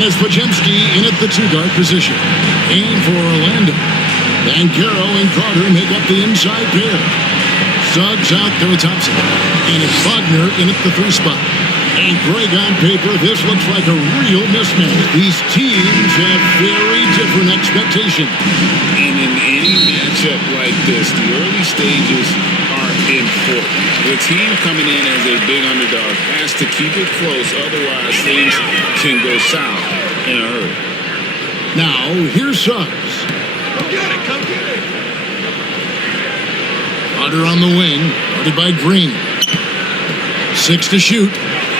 As Pajemski in at the two-guard position. And for Orlando, Banchero and Carter make up the inside pair. Suggs out there with Thompson. And it's Wagner in at the three spot. And Greg, on paper, this looks like a real mismatch. These teams have very different expectations. And in any matchup like this, the early stages are important. The team coming in as a big underdog has to keep it close, otherwise things can go south in a hurry. Now, here's Suggs. Come get it, come get it. Carter on the wing, guarded by Green. 6 to shoot.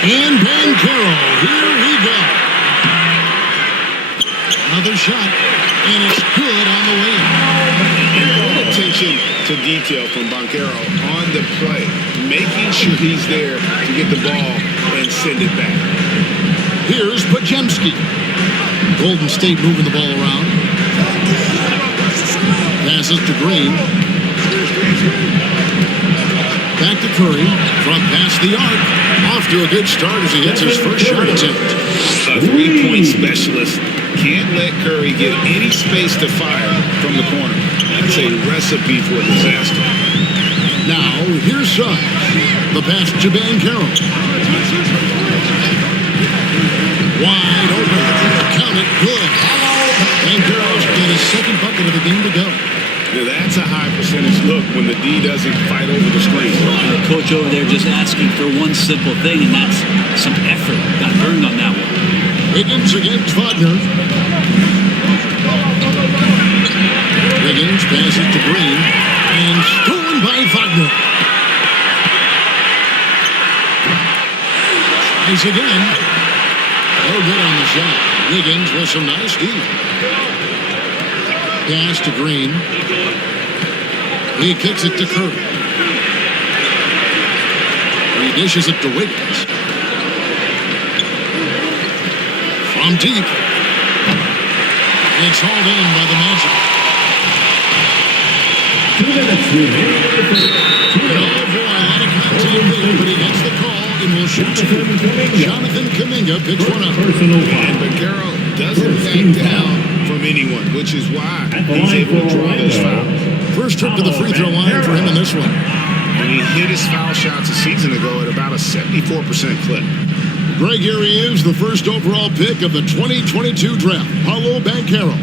And Banchero, here we go. Another shot, and it's good on the way. And attention to detail from Banchero on the play, making sure he's there to get the ball and send it back. Here's Pajemski. Golden State moving the ball around. Passes to Green. Back to Curry, from past the arc. Off to a good start as he hits his first shot attempt. A three-point specialist can't let Curry get any space to fire from the corner. That's a recipe for disaster. Now, here's Suggs. The pass to Banchero. Wide open. Count it. Good. Banchero's got his second bucket of the game to go. Now that's a high percentage look when the D doesn't fight over the screen. The coach over there just asking for one simple thing, and that's some effort. Got burned on that one. Wiggins against Wagner. Wiggins passes to Green, and stolen by Wagner. Tries again. No good on the shot. Wiggins with some nice D. Pass to Green. He kicks it to Curry. He dishes it to Wiggins. From deep. It's hauled in by the Magic. Oh boy, a lot of contact there, but he gets the call and will shoot two. Jonathan Kuminga picks one up. And Banchero doesn't back down from anyone, which is why he's able to draw those fouls. First trip to the free throw line for him in this one. And he hit his foul shots a season ago at about a 74% clip. Greg, here he is, the first overall pick of the 2022 draft, Paolo Banchero.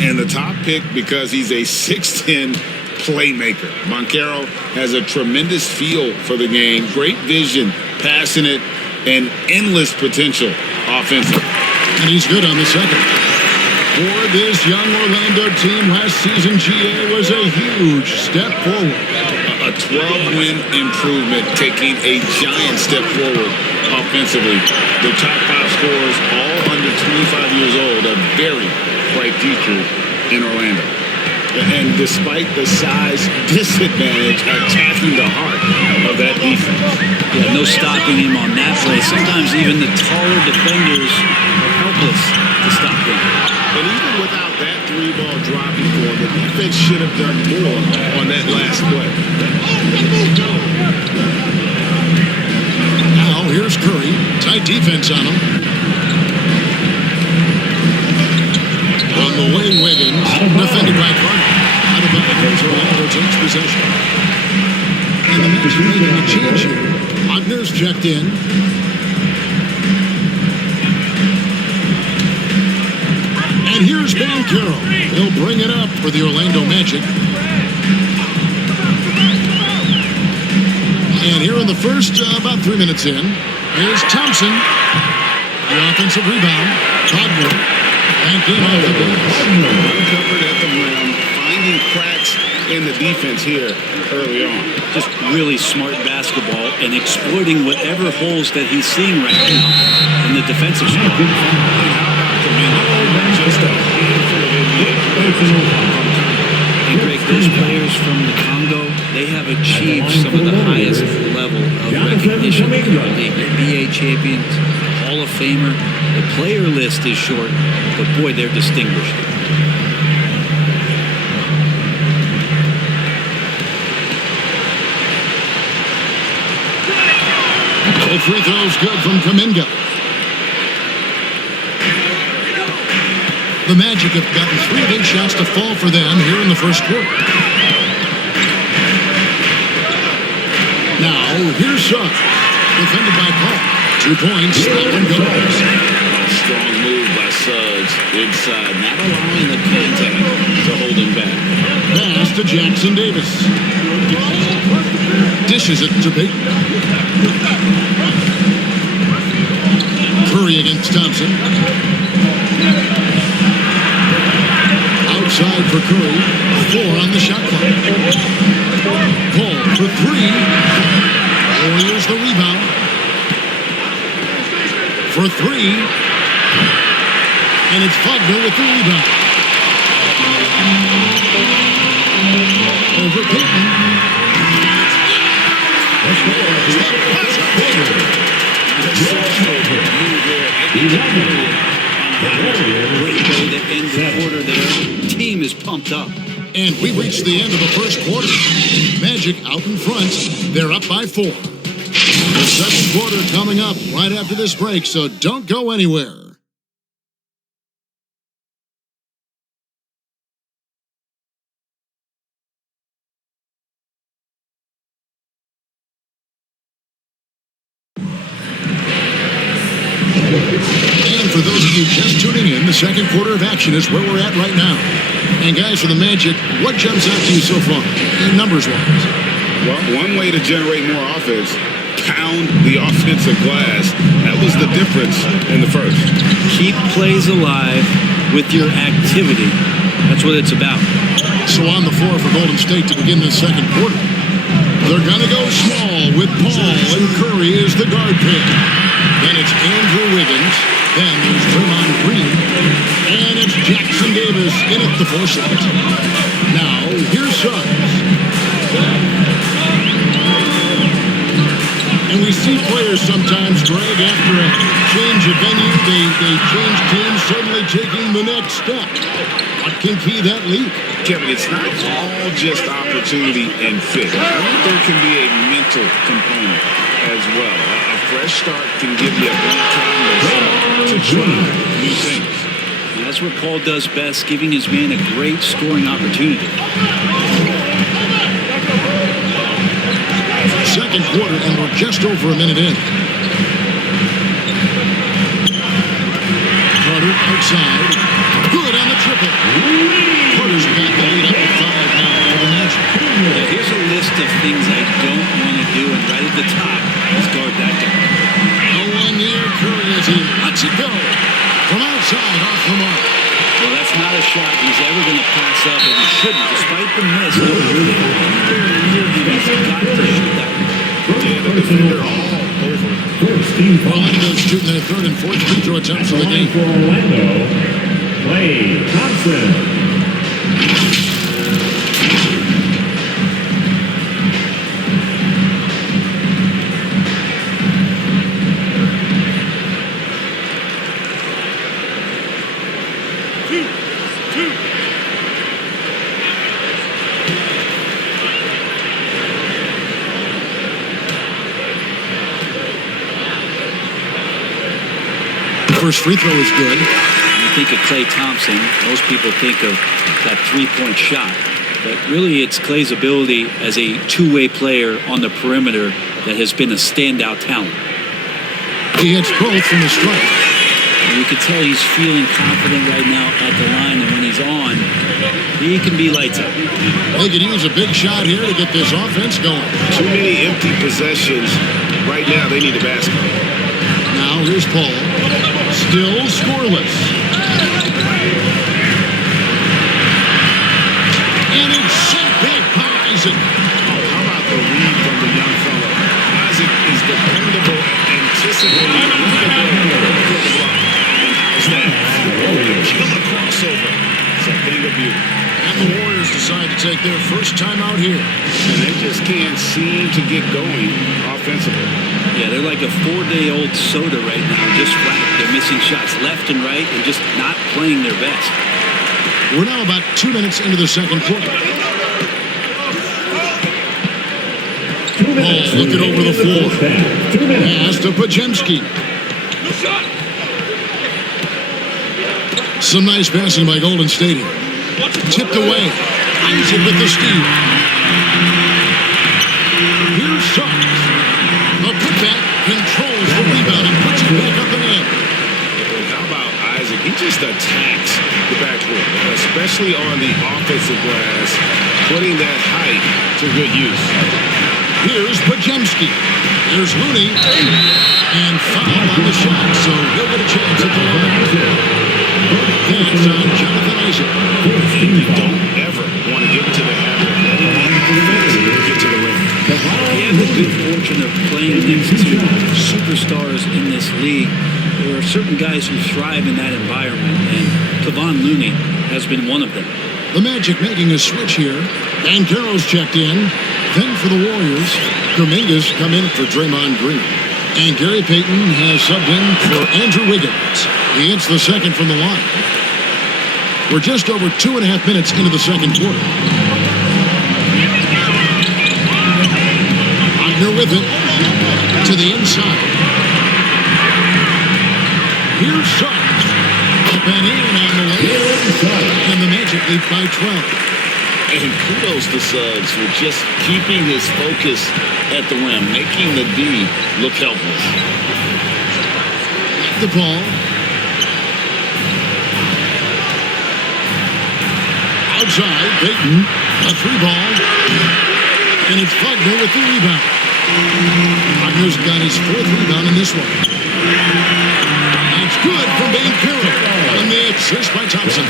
And the top pick because he's a 6'10" playmaker. Banchero has a tremendous feel for the game, great vision, passing it, and endless potential offensively. And he's good on the second. For this young Orlando team, last season GA was a huge step forward. A 12-win improvement, taking a giant step forward offensively. The top 5 scorers, all under 25 years old, a very bright future in Orlando. And despite the size disadvantage, attacking the heart of that defense. Yeah, no stopping him on that play. Sometimes even the taller defenders are helpless to stop him. And even without that 3-ball dropping for him, the defense should have done more on that last play. Now, here's Curry. Tight defense on him. On the wing, Wiggins, defended by Carter. Out of bounds, Orlando takes possession. And the Magic making a change here. Wagner's checked in. And here's Banchero. He'll bring it up for the Orlando Magic. And here in the first, about 3 minutes in, here's Thompson. The offensive rebound. Wagner. Back in off the bench. Uncovered at the rim, finding cracks in the defense here early on. Just really smart basketball and exploiting whatever holes that he's seeing right now in the defensive spot. And how about Kuminga? Just a handful of NBA players. And Greg, those players from the Congo, they have achieved some of the highest level of recognition. The NBA champions, Hall of Famer. The player list is short, but boy, they're distinguished. The free throw's good from Kuminga. The Magic have gotten 3 big shots to fall for them here in the first quarter. Now, here's Suggs. Defended by Paul. 2 points. That one goes. Strong move by Suggs inside, not allowing the contact to hold him back. Pass to Jackson Davis. Dishes it to Peyton. Curry against Thompson. Outside for Curry. 4 on the shot clock. Paul for 3. Warriors the rebound. For 3. And it's Wagner with the rebound. Over Peyton. Great way to end the quarter there. Team is pumped up. And we reached the end of the first quarter. Magic out in front. They're up by 4. The second quarter coming up right after this break, so don't go anywhere. And for those of you just tuning in, the second quarter of action is where we're at right now. And guys, for the Magic, what jumps out to you so far, numbers-wise? Well, one way to generate more offense, pound the offensive glass. That was the difference in the first. Keep plays alive with your activity. That's what it's about. So on the floor for Golden State to begin this second quarter. They're going to go small with Paul, and Curry is the guard pick. Then it's Andrew Wiggins. Then there's Draymond Green. And it's Jackson Davis in at the 4 slot. Now, here's Suggs. And we see players sometimes, Greg, after a change of venue, they change teams, suddenly taking the next step. What can key that leap? Kevin, it's not all just opportunity and fit. I think there can be a mental component as well. A fresh start can give you a blank canvas to try new things. And that's what Paul does best, giving his man a great scoring opportunity. Second quarter, and we're just over a minute in. Carter outside. Good on the triple. Carter's got the lead up to 5 now for the Magic. Yeah, here's a list of things I don't want to do, and right at the top is guard that guy. No one near Curry as he lets it go. From outside, off the mark. Well, that's not a shot he's ever going to pass up, and he shouldn't. Despite the miss, no anywhere near him. He's got to shoot that. Yeah, the defender all over. Orlando's shooting their 3rd and 4th free throw attempts of the game. For Orlando, Klay Thompson. First free throw is good. You think of Klay Thompson, most people think of that three-point shot. But really, it's Klay's ability as a two-way player on the perimeter that has been a standout talent. He hits both from the strike. And you can tell he's feeling confident right now at the line, and when he's on, he can be lights out. They could use a big shot here to get this offense going. Too many empty possessions. Right now, they need a basket. Now here's Paul. Still scoreless. And it's sent back by Isaac. How about the read from the young fellow? Isaac is dependable and anticipating the block. And how's that? Killer crossover. It's a thing of beauty. And the Warriors decide to take their first time out here. And they just can't seem to get going offensively. Yeah, they're like a 4-day-old soda right now, just flat. They're missing shots left and right and just not playing their best. We're now about 2 minutes into the second quarter. Paul looking over the floor. Pass to Pajemski. Some nice passing by Golden State here. Tipped away. Isaac with the steal. Here's Suggs. A putback controls the rebound and puts it back up and in. How about Isaac? He just attacks the backcourt, especially on the offensive glass, putting that height to good use. Here's Pajemski. There's Looney. And foul on the shot, so he'll get a chance at the line. That's on Jonathan Isaac. You don't ever want to get into the habit of letting one get to the ring. We have the good fortune of playing next to superstars in this league. There are certain guys who thrive in that environment, and Kevon Looney has been one of them. The Magic making a switch here. Banchero's checked in. Then for the Warriors, Kuminga's come in for Draymond Green. And Gary Payton has subbed in for Andrew Wiggins. He hits the second from the line. We're just over 2.5 minutes into the second quarter. Wagner with it to the inside. Here's Suggs. Up and in on the way. And the Magic lead by 12. And kudos to Suggs for just keeping his focus at the rim, making the D look helpless. The ball. Outside, Payton. A 3-ball. And it's Wagner with the rebound. Wagner's got his 4th rebound in this one. It's good from Banchero. And the assist by Thompson.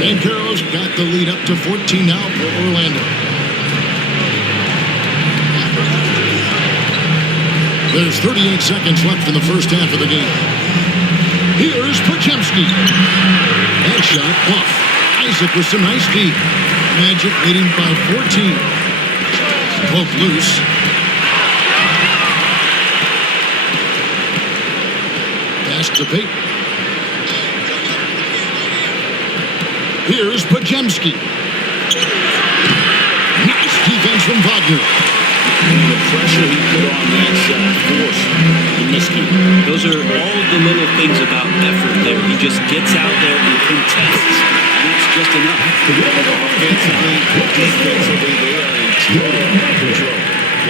Banchero's got the lead up to 14 now for Orlando. There's 38 seconds left in the first half of the game. Here's Pajemski. That shot off. Isaac with some nice feet. Magic leading by 14. Poke loose. Pass to Payton. Here's Pajemski. Nice defense from Wagner. The pressure he put on that shot forced the miscue. Those are all the little things about effort there. He just gets out there and contests. And it's just enough. Offensively, defensively, they are in total control.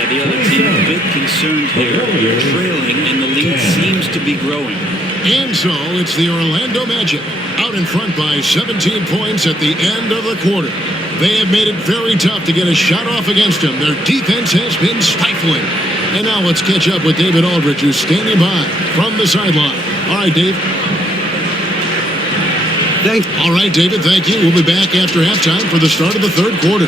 Yeah, the other team a bit concerned here. They're trailing, and the lead seems to be growing. And so it's the Orlando Magic out in front by 17 points at the end of the quarter. They have made it very tough to get a shot off against them. Their defense has been stifling. And now let's catch up with David Aldridge, who's standing by from the sideline. All right, Dave. All right, David, thank you. We'll be back after halftime for the start of the third quarter.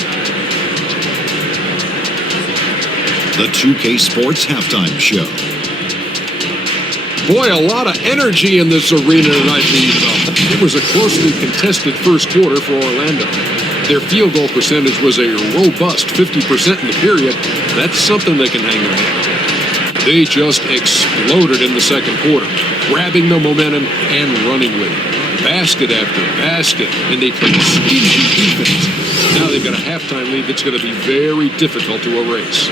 The 2K Sports Halftime Show. Boy, a lot of energy in this arena tonight. It was a closely contested first quarter for Orlando. Their field goal percentage was a robust 50% in the period. That's something they can hang their hat on. They just exploded in the second quarter, grabbing the momentum and running with it. Basket after basket, and they played stingy defense. Now they've got a halftime lead that's going to be very difficult to erase.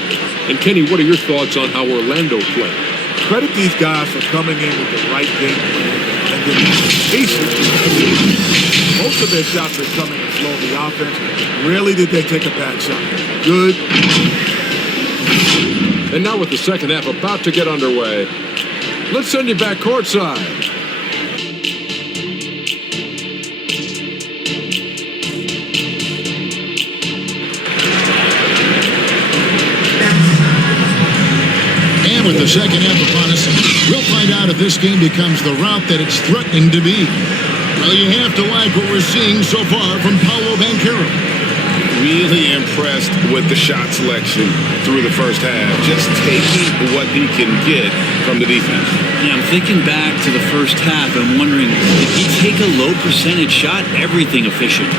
And Kenny, what are your thoughts on how Orlando played? Credit these guys for coming in with the right game plan and then patiently. Most of their shots are coming to slow the offense. Rarely did they take a bad shot. Good. And now with the second half about to get underway, let's send you back courtside. With the second half upon us, we'll find out if this game becomes the route that it's threatening to be. Well, you have to like what we're seeing so far from Paolo Banchero. Really impressed with the shot selection through the first half. Just taking what he can get from the defense. Yeah, I'm thinking back to the first half. I'm wondering, did he take a low percentage shot? Everything efficient.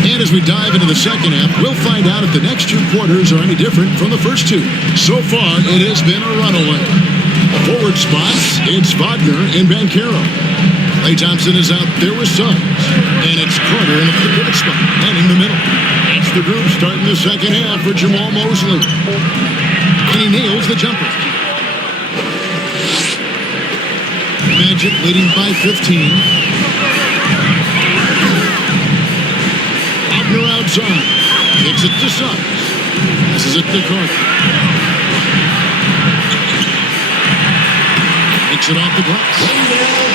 And as we dive into the second half, we'll find out if the next two quarters are any different from the first two. So far, it has been a runaway. Forward spots, it's Wagner and Banchero. Klay Thompson is out there with Suggs. And it's Carter in the pivot spot, lining the middle. That's the group starting the second half for Jamal Mosley. And he nails the jumper. Magic leading by 15. Wagner outside. Kicks it to Suggs. Passes it to Carter. Takes it off the glass.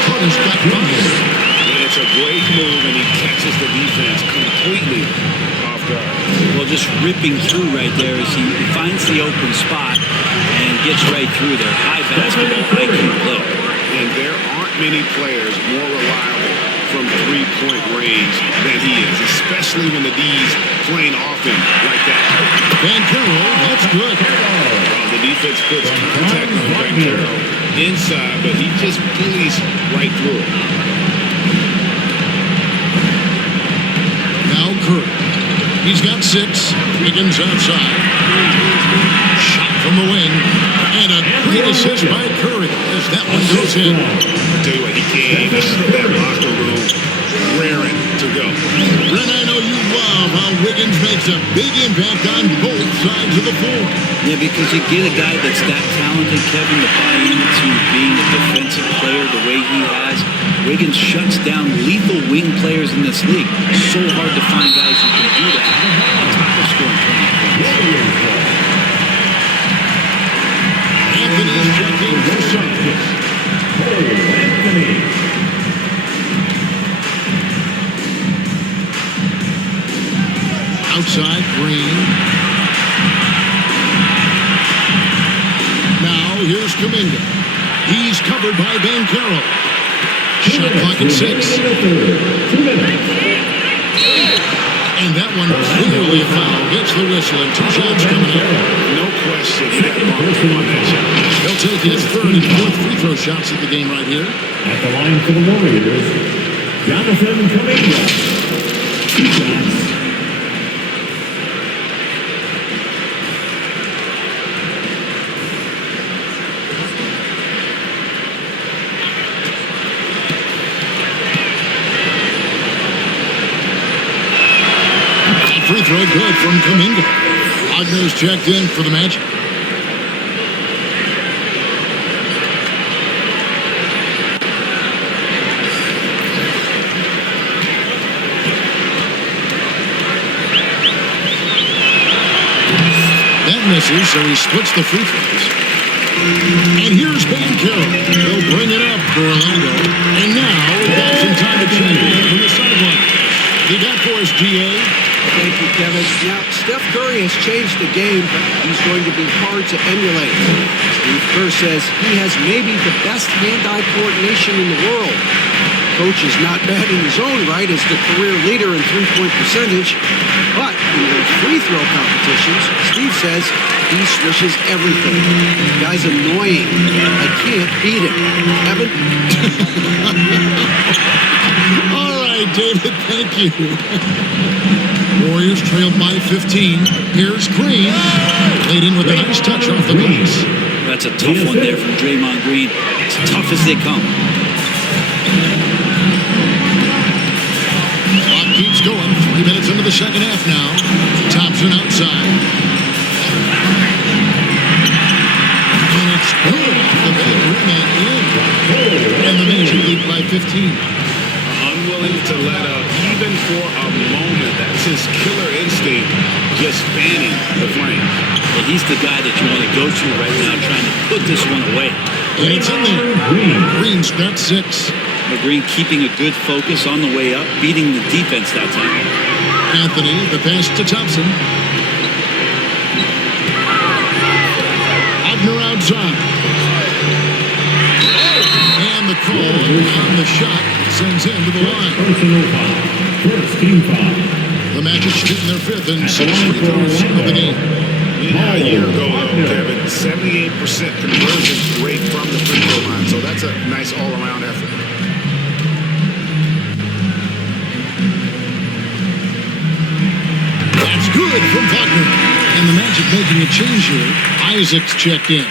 Carter's got 5. And it's a great move, and he catches the defense completely off guard. Well, just ripping through right there as he finds the open spot and gets right through there. High basketball IQ play. And there aren't many players more reliable from three-point range than he is, especially when the D's playing off him like that. Bankero, that's good. The defense puts contact on Bankero inside, but he just pulleys right through it. Now Curry. He's got 6. Wiggins outside. Shot from the wing. And a great assist by Curry as that one goes in. I tell you what, he came out of that locker room raring to go. Ren, I know you love how Wiggins makes a big impact on both sides of the floor. Yeah, because you get a guy that's that talented, Kevin, to buy into being a defensive player the way he has. Wiggins shuts down lethal wing players in this league. So hard to find guys who can do that on top of scoring 20 points. Anthony's checking for Suggs. Outside, Green. Now, here's Kuminga. He's covered by Bankero. Shot clock at 6. And that one clearly a foul. Gets the whistle and 2 shots coming up. No question. He got bumped on that shot. He'll take his 3rd and 4th free throw shots of the game right here. At the line for the Warriors, Jonathan Kuminga. 2 shots. Free throw good from Kuminga. Wagner's checked in for the Magic. That misses, so he splits the free throws. And here's Bankero. He'll bring it up for Orlando. And now, got some time to change from the sideline. You got for us, GA. Thank you, Kevin. Now, Steph Curry has changed the game, but he's going to be hard to emulate. Steve Kerr says he has maybe the best hand-eye coordination in the world. Coach is not bad in his own right as the career leader in three-point percentage, but in those free throw competitions, Steve says he swishes everything. The guy's annoying. I can't beat him. Kevin? All right, David, thank you. Warriors trailed by 15. Here's Green. Laid in with a nice touch off the glass. That's a tough one there from Draymond Green. As tough as they come. Clock keeps going. 3 minutes into the second half now. Thompson outside. And it's good. The big rim and in. And the Magic lead by 15. Unwilling to let up, even for a moment. That's his killer instinct, just spanning the frame. Well, he's the guy that you want to go to right now, trying to put this one away. And it's in there. Green's got 6. Green keeping a good focus on the way up, beating the defense that time. Anthony, the pass to Thompson. Wagner outside. And the call on the shot sends him to the line. Personal foul. First team foul. The Magic shooting their 5th and 6th free throws of the game. Yeah, a year ago, Kevin, 78% conversion rate from the free throw line. So that's a nice all-around effort. That's good from Wagner. And the Magic making a change here. Isaac's checked in.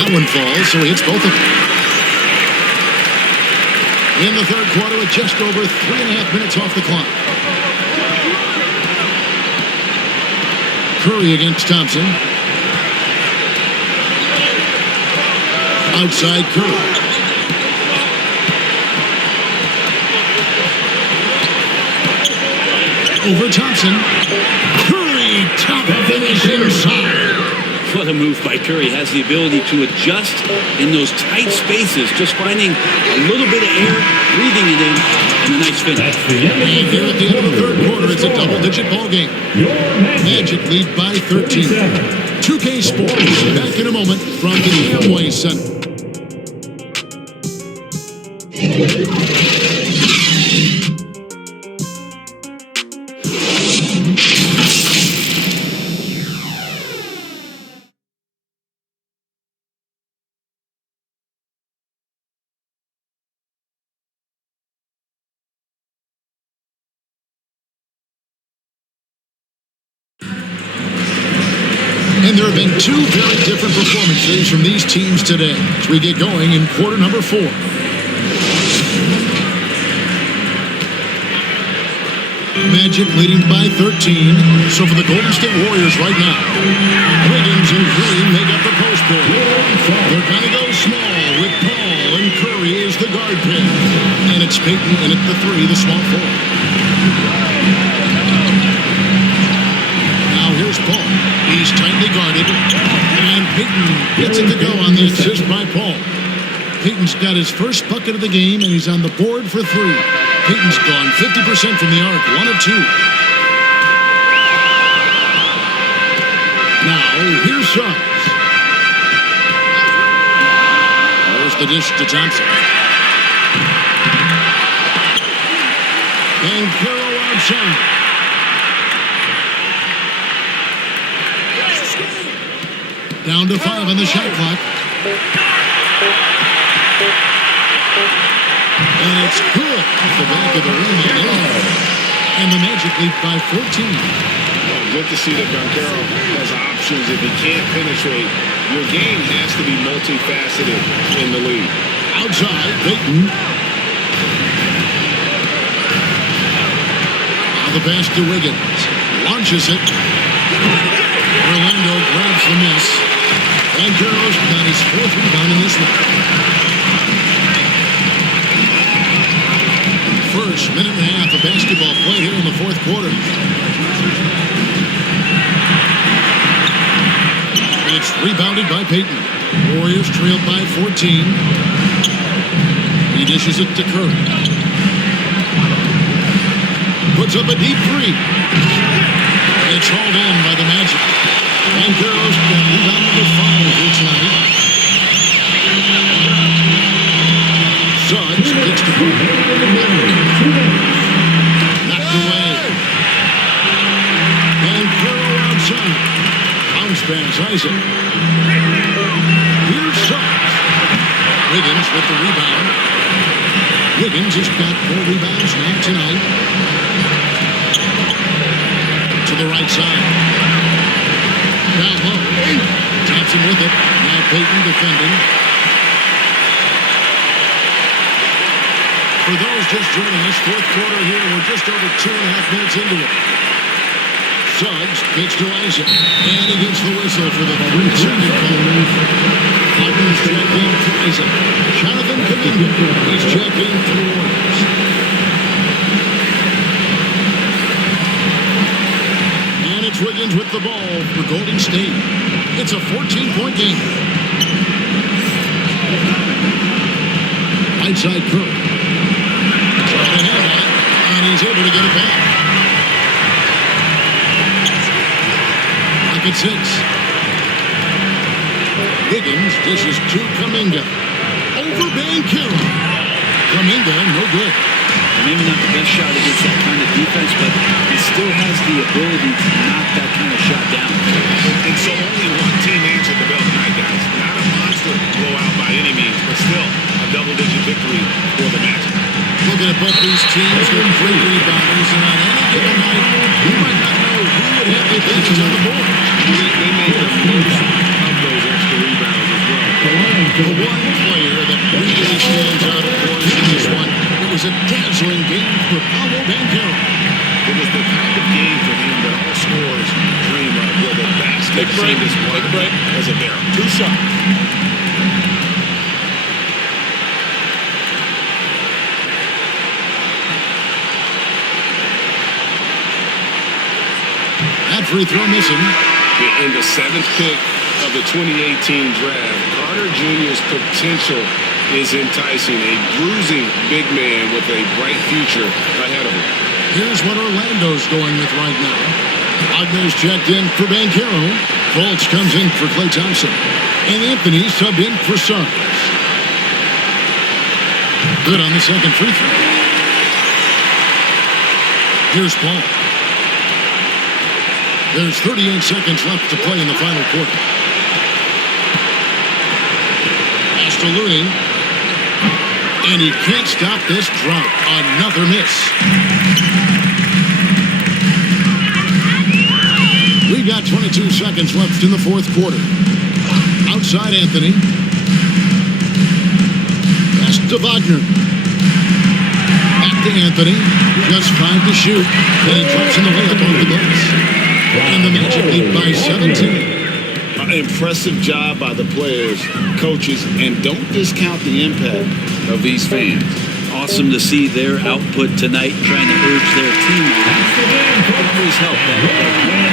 That one falls, so he hits both of them. in the third quarter with just over 3.5 minutes off the clock. Curry against Thompson. Outside Curry. Over Thompson. Curry, top finish inside. What a move by Curry. Has the ability to adjust in those tight spaces, just finding a little bit of air, breathing it in, and a nice finish. And here at the end of the third quarter, it's a double-digit ball game. Magic lead by 13. 2K Sports back in a moment from the Amway Center. And there have been two very different performances from these teams today as we get going in quarter number 4. Magic leading by 13. So for the Golden State Warriors right now, Wiggins and Green make up the post play. They're going to go small with Paul, and Curry is the guard pick. And it's Payton in at the 3, the small forward. Now here's Paul. He's tightly guarded, and Payton gets it to go on the assist by Paul. Payton's got his first bucket of the game, and he's on the board for 3. Payton's gone 50% from the arc, 1 of 2. Now, here's Suggs. There's the dish to Thompson. And Carroll outside. Down to 5 on the shot clock. And it's good off the back of the rim and the Magic lead by 14. Well, good to see that Banchero has options. If he can't penetrate, your game has to be multifaceted in the league. Outside, Payton. Now the pass to Wiggins. Launches it. Orlando grabs the miss. And Banchero's got his 4th rebound in this one. First minute and a half of basketball play here in the 4th quarter. And it's rebounded by Payton. Warriors trailed by 14. He dishes it to Curry. Puts up a deep 3. It's hauled in by the Magic. And Banchero's got rebound number 5 here tonight. Suggs gets the ball. Knocked away. And Banchero outside. Bounce pass, Isaac. Here's Suggs. Wiggins with the rebound. Wiggins has got 4 rebounds now tonight. To the right side. Down low. Thompson with it. Now Payton defending. For those just joining us, 4th quarter here. We're just over 2.5 minutes into it. Suggs pitch to Isaac. And he gets the whistle for the 3-second call. Hawkins check in to Isaac. Jonathan Kuminga is checking for the Warriors. And it's Wiggins with the ball for Golden State. It's a 14-point game. Outside Curry. Trying to hand on it, and he's able to get it back. Back at 6. Wiggins dishes to Kuminga. Over Banchero. Kuminga, no good. Maybe not the best shot against that kind of defense, but he still has the ability to knock that kind of shot down. And so only one team answered the bell tonight, guys. Not a monster blowout by any means, but still a double-digit victory for the Magic. Looking at both these teams, they're great rebounders, and on any given night, you might not know who would have the advantage on the board. They made the most of those extra rebounds as well. The one player that really stands out, of course, in this one was a dazzling game for Paolo Banchero. It was the kind of game for him that all scorers dream of, where the basket seemed as wide as a barrel. 2 shots. That free throw missing. In the 7th pick of the 2018 draft, Carter Jr.'s potential is enticing. A bruising big man with a bright future ahead of him. Here's what Orlando's going with right now. Wagner's checked in for Banchero. Fultz comes in for Klay Thompson. And Anthony subbed in for Suggs. Good on the second free throw. Here's Paul. There's 38 seconds left to play in the final quarter. Pass to Looyh. And he can't stop this drop. Another miss. We've got 22 seconds left in the fourth quarter. Outside Anthony. Pass to Wagner. Back to Anthony. Just 5 to shoot. And he drops in the layup off the glass. And the Magic lead by 17. An impressive job by the players, coaches, and don't discount the impact of these fans. Awesome to see their output tonight, trying to urge their team on. Always help that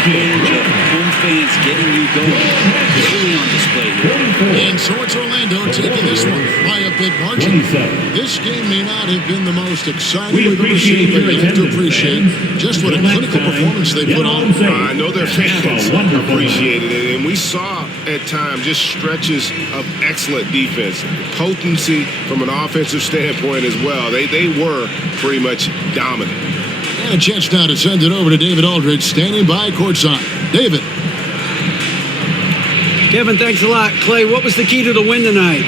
advantage of home fans getting you going. Really on display here. And so it's Orlando taking this one by a big margin. This game may not have been the most exciting we've ever seen, but you have to appreciate just what a clinical performance they put on. I know their fans appreciated it, and we saw at times just stretches of excellent defense, potency from an offensive standpoint as well. They were pretty much dominant. And a chance now to send it over to David Aldridge, standing by courtside. David. Kevin, thanks a lot. Klay, what was the key to the win tonight?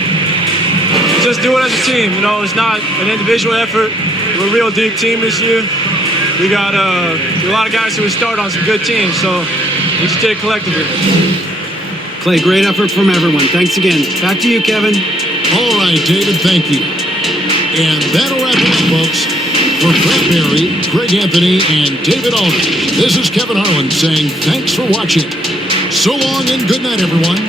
Just do it as a team. You know, it's not an individual effort. We're a real deep team this year. We got a lot of guys who would start on some good teams, so we just did it collectively. Klay, great effort from everyone. Thanks again. Back to you, Kevin. All right, David, thank you. And that'll wrap it up, folks. For Fred Berry, Greg Anthony, and David Aldridge, this is Kevin Harlan saying thanks for watching. So long and good night, everyone.